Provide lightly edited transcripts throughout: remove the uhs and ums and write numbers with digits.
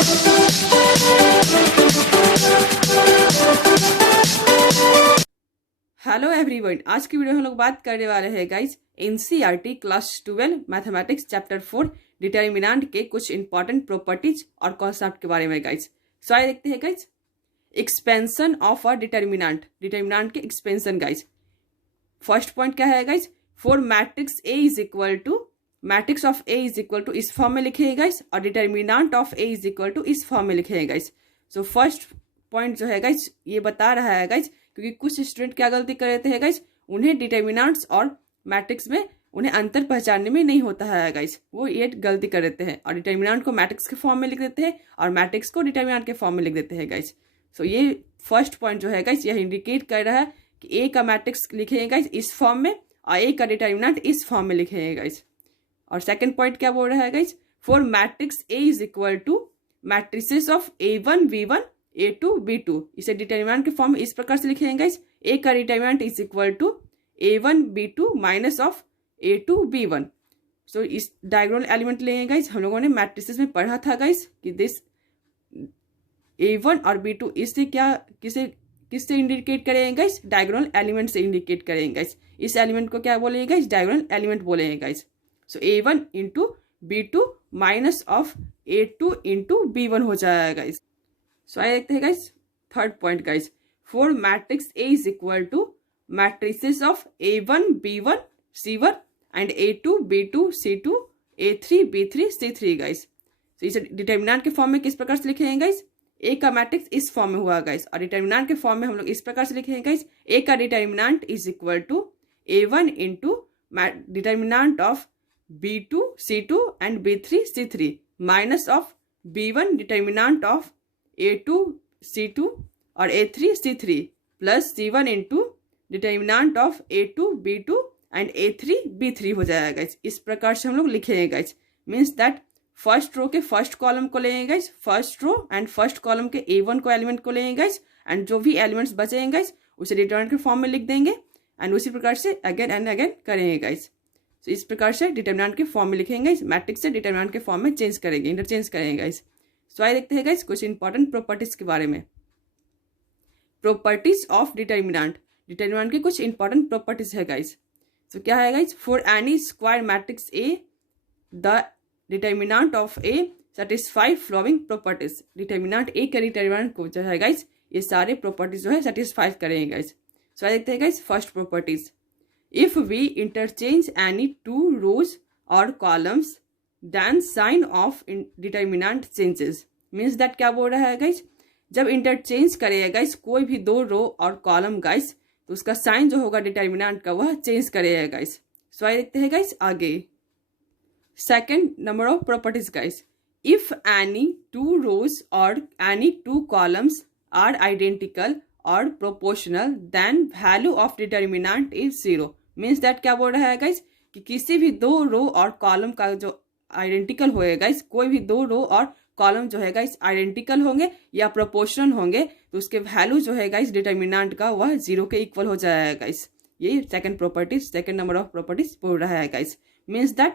Hello everyone, आज की video में हम लोग बात करने वाले हैं guys NCERT class 12 mathematics chapter 4 determinant के कुछ इंपॉर्टेंट प्रॉपर्टीज और कॉन्सेप्ट के बारे में गाइज। सो आइए देखते हैं guys, expansion of a determinant, determinant के एक्सपेंशन गाइज। फर्स्ट पॉइंट क्या है guys, for matrix A is equal to, matrix of A is equal to इस फॉर्म में लिखे गाइज, और determinant of A is equal to इस form में लिखे गाइज। सो फर्स्ट पॉइंट जो है गाइज ये बता रहा है गाइज, क्योंकि कुछ स्टूडेंट क्या गलती कर देते हैं गाइज, उन्हें डिटर्मिनेंट्स और मैट्रिक्स में उन्हें अंतर पहचानने में नहीं होता है गाइज, वो ये गलती कर देते हैं और डिटर्मिनेंट को मैट्रिक्स के फॉर्म में लिख देते हैं और मैट्रिक्स को डिटर्मिनेंट के फॉर्म में लिख देते हैं गाइज। सो ये फर्स्ट पॉइंट जो है गाइज यह इंडिकेट कर रहा है कि ए का मैट्रिक्स लिखेंगे गाइज इस फॉर्म में और ए का डिटर्मिनेंट इस फॉर्म में लिखेंगे गाइज। और सेकंड पॉइंट क्या बोल रहा है guys, for matrix A is equal to matrices of A1 V1 A2 B2, इसे डिटर्मिनेंट के फॉर्म में इस प्रकार से लिखेंगे गाइज, ए का determinant is equal to A1 B2 minus of A2 B1। So इस डायगोनल एलिमेंट लेंगे गाइज, हम लोगों ने मैट्रिसेस में पढ़ा था गाइज कि दिस A1 और B2 इससे क्या किससे इंडिकेट करेंगे गाइज, डायगोनल एलिमेंट से इंडिकेट करेंगे गाइज। इस एलिमेंट को क्या बोलेंगे गाइज, डायगोनल एलिमेंट बोलेंगे guys. So A1 into B2 minus of A2 into B1 हो जाएगा गाइज। सो आइए देखते हैं guys third point guys, for matrix A is equal to matrices of A1 B1 C1 and A2 B2 C2 A3 B3 C3 guys. तो इसे determinant के form में किस प्रकार से लिखेंगे गाइज, ए का मैट्रिक्स इस फॉर्म में हुआ गाइज, और डिटर्मिनेंट के फॉर्म में हम लोग इस प्रकार से लिखेंगे गाइज, ए का determinant is equal to A1 into determinant of B2 C2 and B3 C3 minus of B1 determinant of A2 C2 और A3 C3 plus C1 into determinant of A2 B2 and A3 B3 हो जाएगा guys. इस प्रकार से हम लोग लिखेंगे guys, means that first row के फर्स्ट कॉलम को लेंगे guys, first row and first column के A1 को एलिमेंट को लेंगे गाइज, एंड जो भी एलिमेंट्स बचेंगे गाइज उसे डिटर्मिनेंट के फॉर्म में लिख देंगे एंड उसी प्रकार से अगेन एंड अगेन करेंगे गाइज। तो इस प्रकार से डिटर्मिनेंट के फॉर्म में लिखेंगे, मैट्रिक्स से डिटर्मिनेंट के फॉर्म में चेंज करेंगे, इंटरचेंज करेंगे गाइज। सो आइए देखते हैं गाइज कुछ इंपॉर्टेंट प्रॉपर्टीज के बारे में। प्रॉपर्टीज ऑफ डिटर्मिनेंट, डिटर्मिनेंट की कुछ इंपॉर्टेंट प्रॉपर्टीज है गाइज। सो क्या है guys, for any square matrix A the determinant of A satisfy following properties, determinant A के डिटर्मिनेंट को जो है गाइज ये सारे प्रॉपर्टीज जो है सेटिस्फाई करेंगे गाइज। सो आइए देखते हैं guys first properties, if we interchange any two rows or columns then sign of determinant changes, means that क्या बोल रहा है गाइज, जब इंटरचेंज करेगा गाइज कोई भी दो रो और कॉलम गाइज तो उसका साइन जो होगा डिटर्मिनेंट का वह चेंज करेगा गाइज। सो आइए देखते हैं गाइज आगे second number of properties guys, if any two rows और any two columns are identical और proportional then value of determinant is 0, means that क्या बोल रहा है गाइज कि किसी भी दो रो और कॉलम का जो आइडेंटिकल होएगा गाइज, कोई भी दो रो और कॉलम जो है गाइज आइडेंटिकल होंगे या प्रोपोर्शनल होंगे तो उसके वैल्यू जो है गाइज डिटर्मिनेंट का वह 0 के इक्वल हो जाएगा गाइज। ये second properties, second number of properties बोल रहा है गाइज, मीन्स दैट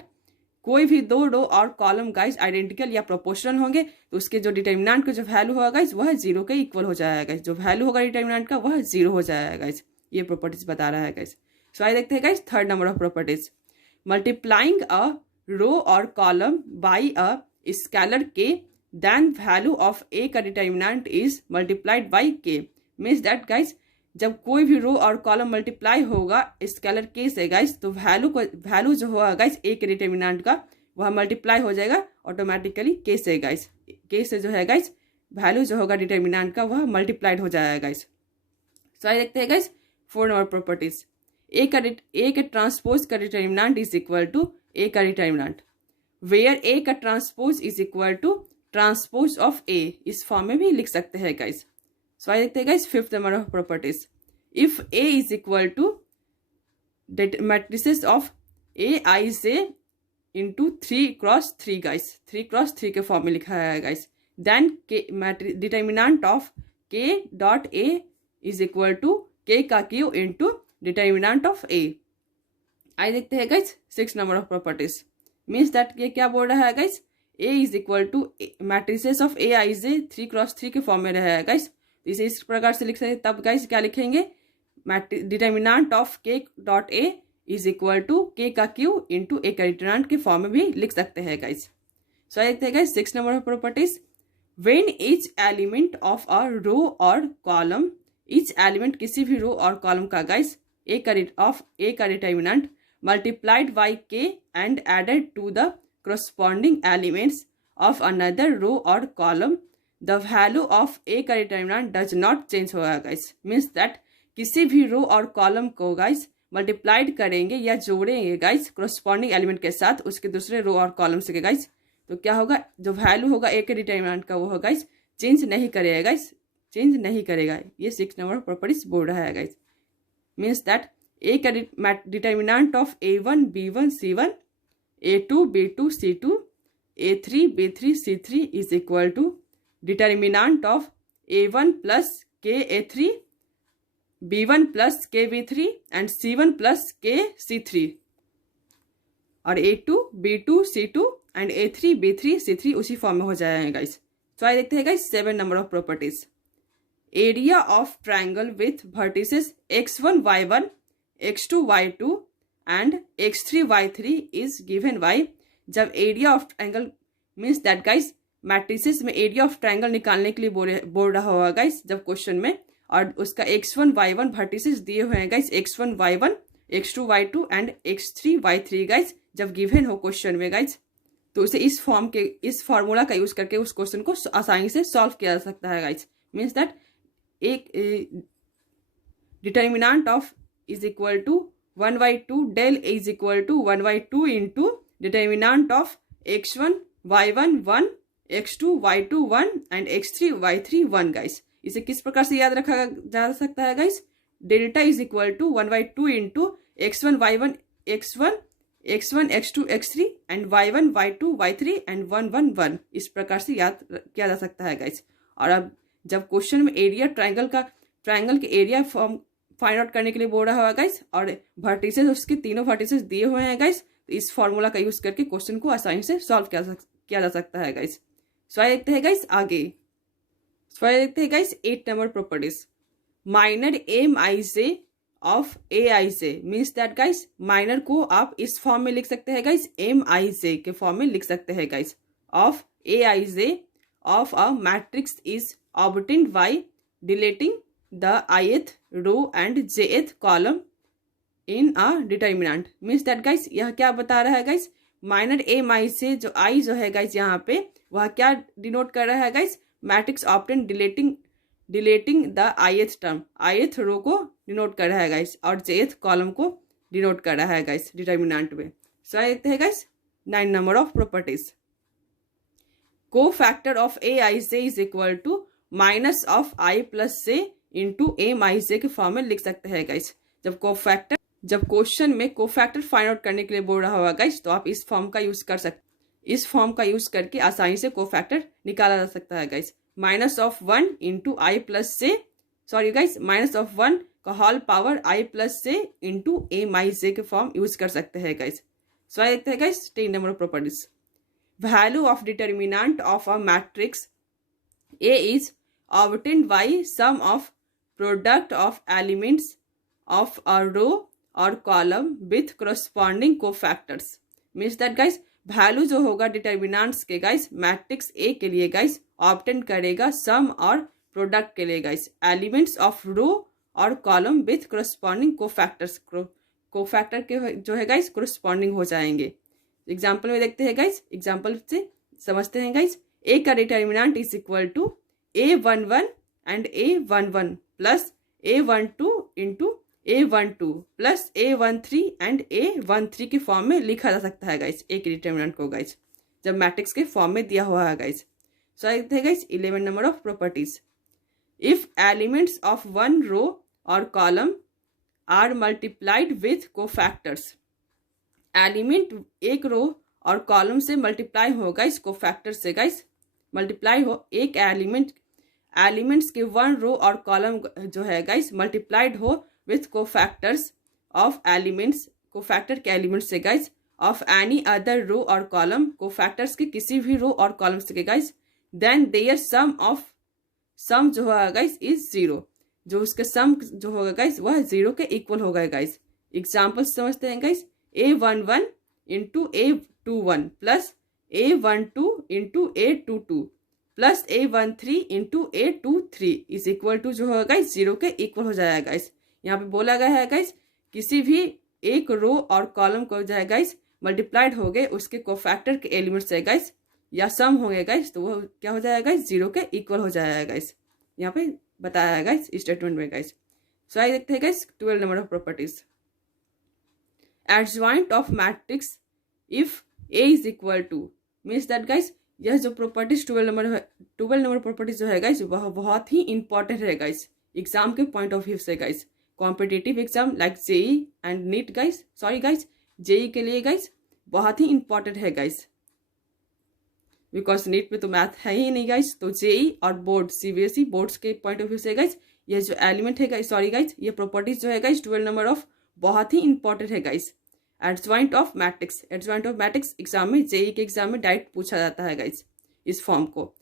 कोई भी दो रो और कॉलम गाइज आइडेंटिकल या प्रोपोर्शनल होंगे तो उसके जो डिटर्मिनेंट का जो वैल्यू होगा गाइज वह 0 के इक्वल हो जाएगा गाइज, जो वैल्यू होगा डिटर्मिनेंट का वह 0 हो जाएगा गाइज। ये प्रॉपर्टीज बता रहा है गाइज। सो आइए देखते हैं guys third number of properties, multiplying a row और column by a scalar K then value of A का determinant is multiplied by K, means that guys जब कोई भी रो और कॉलम मल्टीप्लाई होगा स्केलर के से गाइज तो वैल्यू जो होगा गाइज ए के डिटर्मिनेंट का वह मल्टीप्लाई हो जाएगा ऑटोमेटिकली के से गाइज, के से जो है गाइज वैल्यू जो होगा डिटर्मिनेंट का वह मल्टीप्लाइड हो जाएगा गाइज। सो आइए देखते हैं guys four number properties, A का ट्रांसपोज का determinant is equal to A का डिटर्मिनेंट, वेयर ए का transpose is equal to transpose of A, इस फॉर्म में भी लिख सकते हैं गाइज। सो आइए देखते हैं guys fifth number of properties, if A is equal to matrices of A I J into 3x3 guys, 3x3 के फॉर्म में लिखा है guys, then determinant of K dot A is equal to K का cube into determinant of A. आइए देखते हैं guys six number of properties, means that ये क्या बोल रहा है guys, A is equal to matrices of A I J 3x3 के फॉर्म में रहेगा गाइस। इसे इस प्रकार से लिख सकते हैं। तब गाइस क्या लिखेंगे, determinant of K dot A is equal to K का क्यू इंटू ए का डिटर्मिनेंट के फॉर्म में भी लिख सकते हैं गाइस। सो देखते हैं guys 6 number properties. When each element of a row और कॉलम, ईच एलिमेंट किसी भी रो और कॉलम का गाइस ए का determinant multiplied by K and added to the corresponding elements of another row or column, the value of a का determinant does not change होगा guys. Means that किसी भी रो और कॉलम को गाइस मल्टीप्लाइड करेंगे या जोड़ेंगे गाइस corresponding एलिमेंट के साथ उसके दूसरे रो और कॉलम से गाइस, तो क्या होगा, जो वैल्यू होगा ए के डिटर्मिनेंट का वो होगा गाइस चेंज नहीं करेगा गाइस, चेंज नहीं करेगा। ये 6 नंबर प्रॉपर्टीज बोल रहा है गाइस। मीन्स दैट ए का determinant of A1 B1 C1 A2 B2 C2 A3 B3 C3 is equal to determinant of A1 plus K A3 B1 plus K B3 and C1 plus K C3 और A2 B2 C2 and A3 B3 C3 उसी form में हो जाएगा guys. तो आइए देखते हैं guys 7 number of properties. Area of triangle with vertices x1 y1 x2 y2 and x3 y3 is given by, जब area of triangle means that guys matrices में एरिया ऑफ ट्राइंगल निकालने के लिए बोल रहा होगा गाइस जब क्वेश्चन में, और उसका x1 y1 वर्टिसेस दिए हुए हैं guys x1 y1 x2 y2 and x3 y3 guys जब गिवन हो क्वेश्चन में गाइस, तो उसे इस फॉर्मूला का यूज करके उस क्वेश्चन को आसानी से सॉल्व किया जा सकता है गाइस। मीन्स दैट एक determinant of is equal to 1/2 del A is equal to 1/2 into determinant of x1 y1 1 x2 y2 1 and x3 y3 1 guys. इसे किस प्रकार से याद रखा जा सकता है guys, delta is equal to 1/2 into x1 y1 x1 x2 x3 and y1 y2 y3 and 1 1 1 इस प्रकार से याद किया जा सकता है गाइस। और अब जब क्वेश्चन में एरिया ट्राइंगल के एरिया फॉर्म फाइंड आउट करने के लिए बोल रहा होगा गाइस, और वर्टिसेस उसके तीनों वर्टिसेस दिए हुए हैं गाइस, तो इस फॉर्मूला का यूज करके क्वेश्चन को आसानी से सॉल्व किया जा सकता है गाइस। सो आइए देखते हैं गाइस आगे। सो आइए देखते हैं गाइस 8 नंबर properties. Minor M I J of A I J means that guys minor को आप इस फॉर्म में लिख सकते हैं गाइस, एम आई जे के फॉर्म में लिख सकते हैं guys, of A I J of a matrix is obtained by deleting the ith row and jth column in a determinant। Means that guys यह क्या बता रहा है गाइस, माइनर एम आई से जो आई जो है गाइस यहाँ पे वह क्या डिनोट कर रहा है guys, matrix obtain deleting the ith term, ith रो को डिनोट कर रहा है गाइस और jth कॉलम को डिनोट कर रहा है गाइस डिटर्मिनेंट में। सो आइए देखते हैं guys 9 number of properties. Cofactor of A I J is equal to minus of I plus J into M I J के फॉर्म में लिख सकते हैं गाइस। जब क्वेश्चन में कोफैक्टर फाइंड आउट करने के लिए बोल रहा होगा गाइस, तो आप इस फॉर्म का यूज कर सकते, इस फॉर्म का यूज करके आसानी से कोफैक्टर निकाला जा सकता है guys. Minus of 1 into I plus J, sorry guys minus of 1 का whole power I plus J into M I J के फॉर्म यूज कर सकते हैं गाइस। सो आइए देखते हैं guys 10 number properties. Value of determinant of a matrix A is obtained by sum of product of elements of a row or column with corresponding cofactors। Means that guys value जो होगा determinants के guys matrix A के लिए guys obtain करेगा सम और product के लिए guys elements of रो और column with corresponding cofactors। Cofactor के जो है गाइस corresponding हो जाएंगे। एग्जाम्पल में देखते हैं गाइस, एग्जाम्पल से समझते हैं गाइस। ए का determinant is equal to A11 and A11 plus A12 into A12 plus A13 and A13 के फॉर्म में लिखा जा सकता है गाइस ए के डिटर्मिनेंट को गाइस जब मैट्रिक्स के फॉर्म में दिया हुआ है गाइस। सो आइए देखते हैं guys 11 number of properties. If elements of one row और column are multiplied with cofactors, element एक रो और कॉलम से मल्टीप्लाई हो गाइस कोफैक्टर से गाइस, मल्टीप्लाई हो एक एलिमेंट्स के वन रो और कॉलम जो है गाइस मल्टीप्लाइड हो with cofactors of elements, cofactor के एलिमेंट्स से गाइस ऑफ एनी अदर रो और कॉलम, कोफैक्टर्स के किसी भी रो और कॉलम के गाइस, देन देयर सम जो होगा गाइस इज जीरो, जो उसके सम जो होगा गाइस वह जीरो के इक्वल होगा गाइस। एग्जाम्पल समझते हैं guys, A11 into A21 plus A12 into A22 plus A13 into A23 is equal to जो होगा गाइस जीरो के इक्वल हो जाएगा गाइस। यहाँ पे बोला गया है गाइस किसी भी एक रो और कॉलम को जो है गाइस मल्टीप्लाइड हो गए उसके कोफैक्टर के एलिमेंट्स है गाइस या सम होंगे गाइस, तो वो क्या हो जाएगा गाइस जीरो के इक्वल हो जाएगा गाइस। यहाँ पे बताया है गाइस स्टेटमेंट में गाइस। सो आइए देखते हैं guys 12 number of properties. Adjoint of matrix if A is equal to, means that guys यह जो प्रॉपर्टीज 12 नंबर प्रॉपर्टीज जो है गाइस वह बहुत ही इंपॉर्टेंट है गाइस एग्जाम के पॉइंट ऑफ व्यू से guys. Competitive exam like JEE and NEET guys, sorry guys JEE के लिए गाइस बहुत ही इंपॉर्टेंट है गाइस, बिकॉज नीट पे तो मैथ है ही नहीं गाइस। तो जेई और बोर्ड सीबीएसई बोर्ड्स के पॉइंट ऑफ व्यू से गाइस ये जो एलिमेंट है गाइस, सॉरी गाइस ये प्रॉपर्टीज जो है गाइस 12 नंबर ऑफ बहुत ही इंपॉर्टेंट है guys. Adjoint of matrix exam में, जेई के एग्जाम में डायरेक्ट पूछा जाता है गाइस इस फॉर्म को।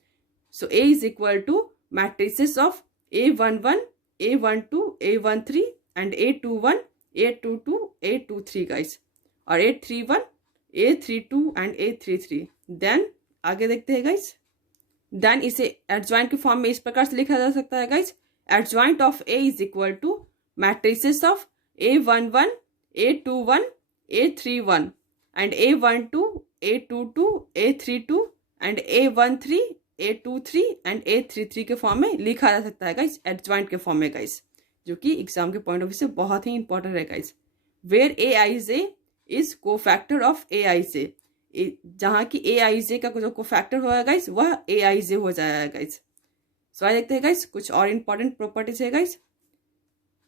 So A is equal to matrices of A11, A12, A13 and A21, A22, A23 guys, और A31, A32 and A33। Then आगे देखते हैं गाइस, देन इसे एडजॉइंट के फॉर्म में इस प्रकार से लिखा जा सकता है guys, adjoint of A is equal to matrices of A11, A21, A31 and A12, A22, A32 and A13, A23 and A33 के फॉर्म में लिखा जा सकता है गाइस एडजॉइंट के फॉर्म में गाइस, जो कि एग्जाम के पॉइंट ऑफ व्यू से बहुत ही इंपॉर्टेंट है guys. Where Aij is cofactor of Aij, जहाँ की Aij का जो कोफैक्टर होगा गाइस वह Aij हो जाएगा गाइस। सो आइए देखते हैं गाइस कुछ और इंपॉर्टेंट प्रॉपर्टीज है guys.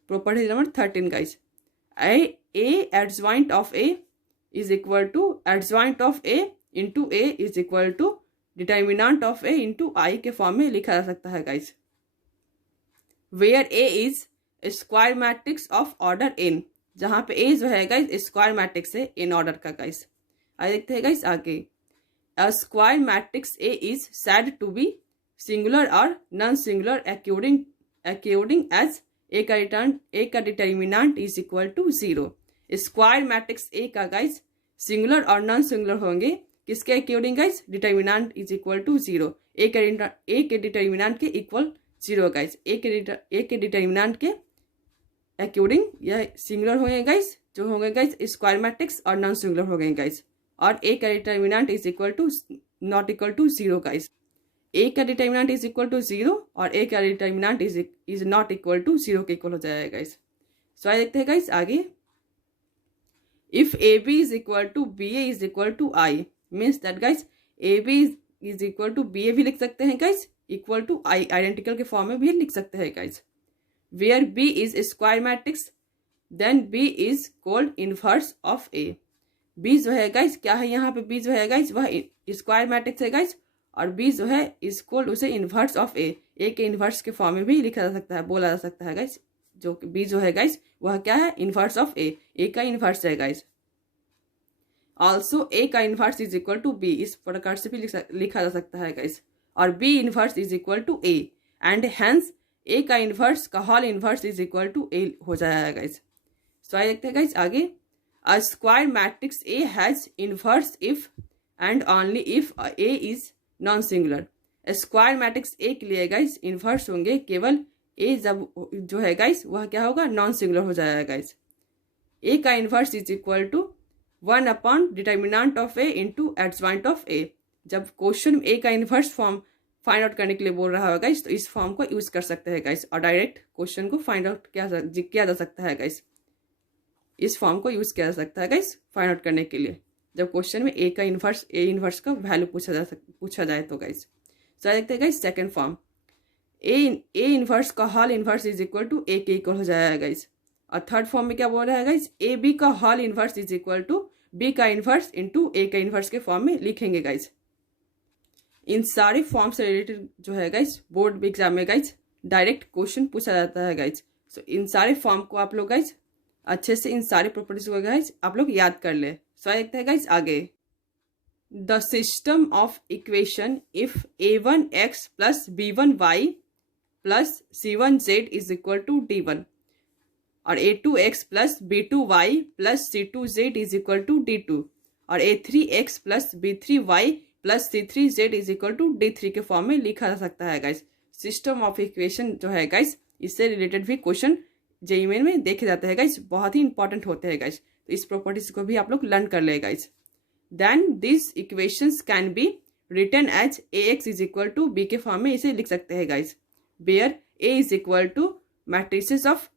Property number 13 guys, A adjoint of A is equal to adjoint of A into A is equal to determinant of A into I के फॉर्म में लिखा जा सकता है guys. Where A is square matrix of order n, जहाँ पे A जो है गाइस स्क्वायर मैट्रिक्स है इन ऑर्डर का गाइस। आइए देखते हैं गाइस आगे, a square matrix A is said to be singular और non singular according as A का determinant is equal to zero. Square matrix A का गाइस सिंगुलर और नॉन सिंगुलर होंगे किसके according guys, determinant is equal to zero. A के determinant के equal zero guys, A के determinant के according यह सिंगुलर होंगे गाइस, जो होंगे गाइस स्क्वायर मैट्रिक्स और नॉन सिंगुलर हो गए गाइस, और A का determinant is equal to not equal to zero guys. A का determinant is equal to zero और A का determinant is not equal to zero के इक्वल हो जाएगा गाइस। सो आइए देखते हैं गाइस आगे, if AB is equal to BA is equal to I, means that guys AB is equal to BA भी लिख सकते हैं guys, equal to I identical के फॉर्म में भी लिख सकते हैं guys. Where B is square matrix then B is called inverse of A। B जो है गाइस क्या है, यहाँ पे B जो है गाइस वह स्क्वायर मैट्रिक्स है गाइस, और B जो है इज कॉल्ड उसे इनवर्स ऑफ A के इनवर्स के फॉर्म में भी लिखा जा सकता है, बोला जा सकता है गाइस। जो B जो है गाइस वह क्या है, इनवर्स ऑफ A का इनवर्स है गाइस। ऑल्सो A का inverse is equal to B, इस प्रकार से भी लिखा जा सकता है गाइस, और B inverse is equal to A and hence A का इनवर्स का whole inverse is equal to A हो जाएगा गाइस। सो आइए देखते हैं गाइस आगे, a square matrix A has inverse if and only if A is non singular. Square matrix A के लिए गाइस इनवर्स होंगे केवल A जब जो है गाइस वह क्या होगा, नॉन सिंगुलर हो जाएगा गाइस। A का inverse is equal to 1 upon determinant of A into adjoint of A। जब क्वेश्चन A का इनवर्स फॉर्म फाइंड आउट करने के लिए बोल रहा होगा गाइस, तो इस फॉर्म को यूज कर सकते हैं गाइस, और डायरेक्ट क्वेश्चन को फाइंड आउट किया जा सकता है गाइस। इस फॉर्म को यूज किया जा सकता है गाइस फाइंड आउट करने के लिए, जब क्वेश्चन में A इनवर्स का वैल्यू पूछा जाए तो गाइस। सो देखते हैं guys second form, A inverse का whole inverse is equal to A के इक्वल हो जाएगा गाइस। और थर्ड फॉर्म में क्या बोल रहा है गाइस, AB का whole inverse is equal to B का इनवर्स इंटू A का इनवर्स के फॉर्म में लिखेंगे गाइस। इन सारे फॉर्म से रिलेटेड जो है गाइस बोर्ड एग्जाम में गाइस डायरेक्ट क्वेश्चन पूछा जाता है गाइस। सो इन सारे फॉर्म को आप लोग गाइस अच्छे से, इन सारी प्रॉपर्टीज को गाइस आप लोग याद कर ले। सो देखते हैं गाइस आगे। The system of equation if a1x plus b1y plus c1z is equal to d1 और a2x plus b2y plus c2z is equal to d2 और a3x plus b3y plus c3z is equal to d3 के form में लिखा जा सकता है guys. System of equation जो है गाइस, इससे रिलेटेड भी क्वेश्चन जेईई मेन में देखे जाते हैं गाइस, बहुत ही इंपॉर्टेंट होते हैं गाइस। तो इस प्रॉपर्टीज को भी आप लोग लर्न कर ले guys. Then this equations can be written as ax is equal to b के फॉर्म में इसे लिख सकते हैं guys, where a is equal to matrices of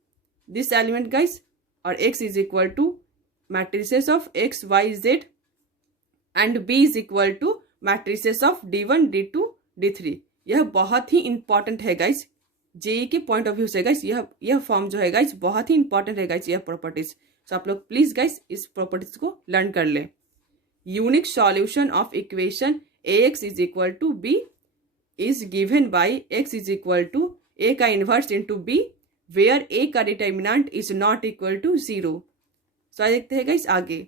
this element guys और x is equal to matrices of x y z and b is equal to matrices of d1 d2 d3। यह बहुत ही important है guys, JEE के point of view से guys यह form जो है गाइस बहुत ही इंपॉर्टेंट है गाइस, यह प्रॉपर्टीज। सो आप लोग प्लीज गाइस इस प्रॉपर्टीज को लर्न कर ले। Unique solution of equation ax is equal to b is given by x is equal to a का inverse into b where a का determinant is not equal to 0। So देखते हैं guys आगे।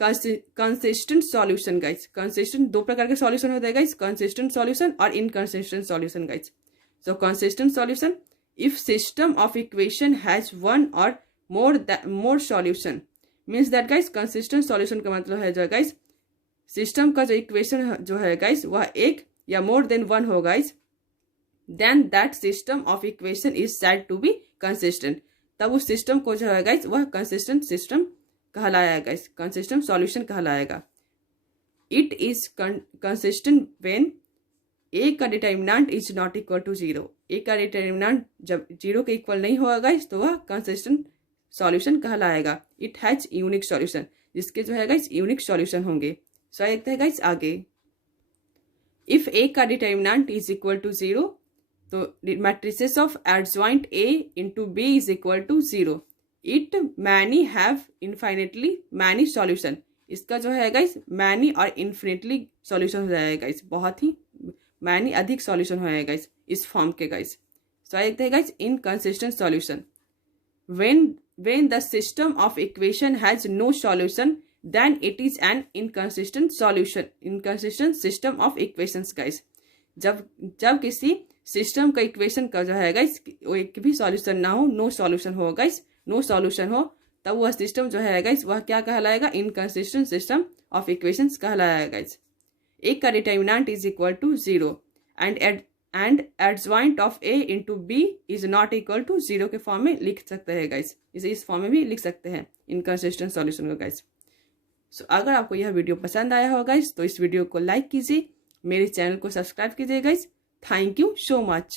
Consistent solution guys, consistent दो प्रकार के solution होते हैं गाइस, कंसिस्टेंट सॉल्यूशन और inconsistent solution guys. So consistent solution if system of equation has one और more solution means that guys, consistent solution का मतलब है जो गाइस सिस्टम का जो इक्वेशन जो है गाइस वह एक या मोर देन वन हो guys, then that system of equation is said to be consistent. तब उस सिस्टम को जो है गाइस वह कंसिस्टेंट सिस्टम कहलाया गाइस, कंसिस्टेंट सॉल्यूशन कहलाएगा। It is consistent when A का determinant is not equal to 0। A का डिटर्मिनेंट जब 0 के इक्वल नहीं होगा गाइस तो वह कंसिस्टेंट सॉल्यूशन कहलाएगा। इट हैज यूनिक सॉल्यूशन, जिसके जो है गाइस यूनिक सॉल्यूशन होंगे। सो देखते हैं गाइस आगे। इफ ए का डिटर्मिनेंट इज इक्वल टू 0 तो matrices of adjoint A into B is equal to 0। It many have infinitely many solution. इसका जो है गाइस मैनी और इन्फिनिटली सॉल्यूशन हो जाएगा गाइस, बहुत ही मैनी अधिक सॉल्यूशन हो जाएगा गाइस इस फॉर्म के गाइस। सो देखते हैं guys inconsistent solution when the system of equation has no solution then it is an inconsistent solution, inconsistent system of equations guys. जब किसी सिस्टम का इक्वेशन का जो है गाइस वो एक भी सॉल्यूशन ना हो, नो सॉल्यूशन हो गाइस, नो सॉल्यूशन हो, तब वह सिस्टम जो है गाइस वह क्या कहलाएगा, इनकंसिस्टेंट सिस्टम ऑफ इक्वेशंस कहलाएगा गाइस। ए का determinant is equal to 0 and adjoint of A into B is not equal to 0 के फॉर्म में लिख सकते हैं गाइस, इसे इस फॉर्म में भी लिख सकते हैं इनकंसिस्टेंट सॉल्यूशन को गाइस। सो अगर आपको यह वीडियो पसंद आया हो गाइस तो इस वीडियो को लाइक कीजिए, मेरे चैनल को सब्सक्राइब कीजिए guys. Thank you so much.